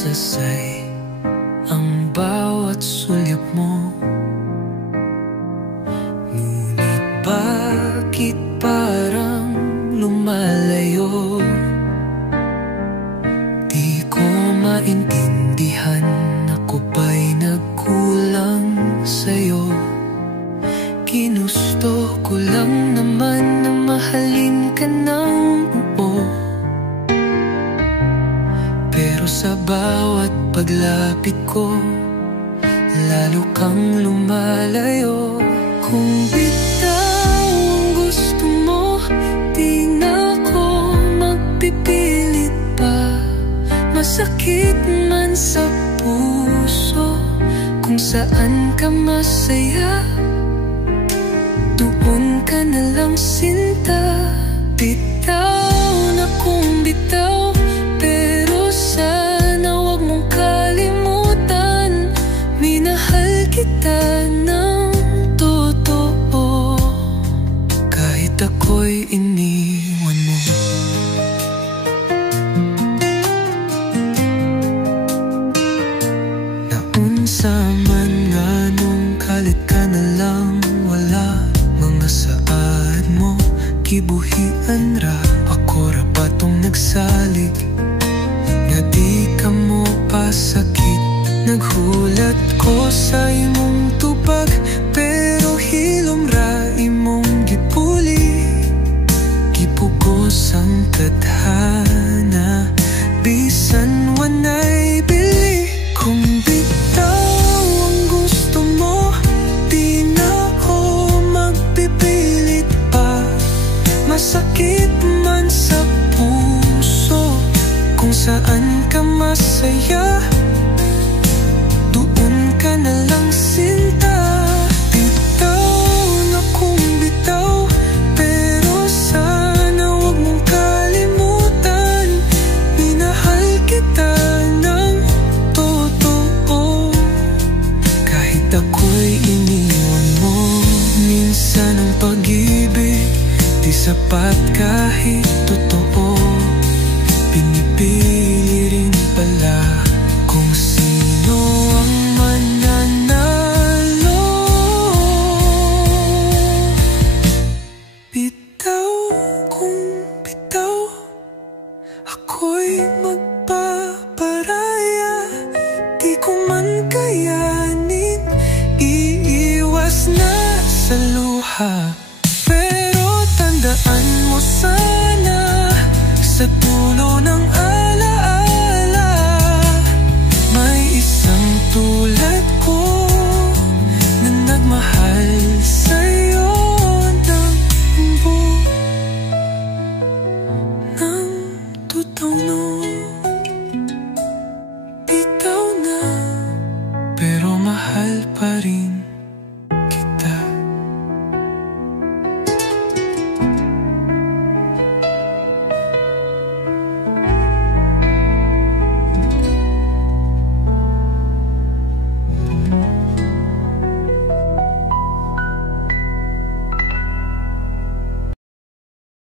sasay ang bawat sulyap mo. Ngunit bakit parang lumalayo? Di ko maintindihan, ako ba'y nagkulang sa'yo? Ginusto ko lang naman na mahalin ka ng buo, pero sa bawat paglapit ko, lalo kang lumalayo. Kung bitaw ang gusto mo, di na ako magpipilit pa. Masakit man sa puso, kung saan ka masaya, doon ka na lang sinta. Bitaw na kung bitaw, pero sana wag mong kalimutan, minahal kita ng totoo, kahit ako'y iniwan mo. Naunsa man nga nung kalit ka na lang, wala mga saad mo, kibuhian ra. Ako ra pa tong nagsalig, nga di ka mo pasakit. Naghulat ko sa imong tubag, pero hilom ra imong gipuli. Gipugos ang tadhana, bisan wanay bili. Kung bitaw ang gusto mo, di na ako magpipilit pa. Masakit man sa puso, kung saan ka masaya, doon ka na lang sinta. Bitaw na kung bitaw, pero sana wag mong kalimutan, minahal kita ng totoo, kahit ako'y iniwan mo. Minsan ang pag-ibig di sapat kahit totoo, pinipili rin pala kung sino ang mananalo. Bitaw kung bitaw, ako'y magpaparaya. Di ko man kayanin, iiwas na sa luha.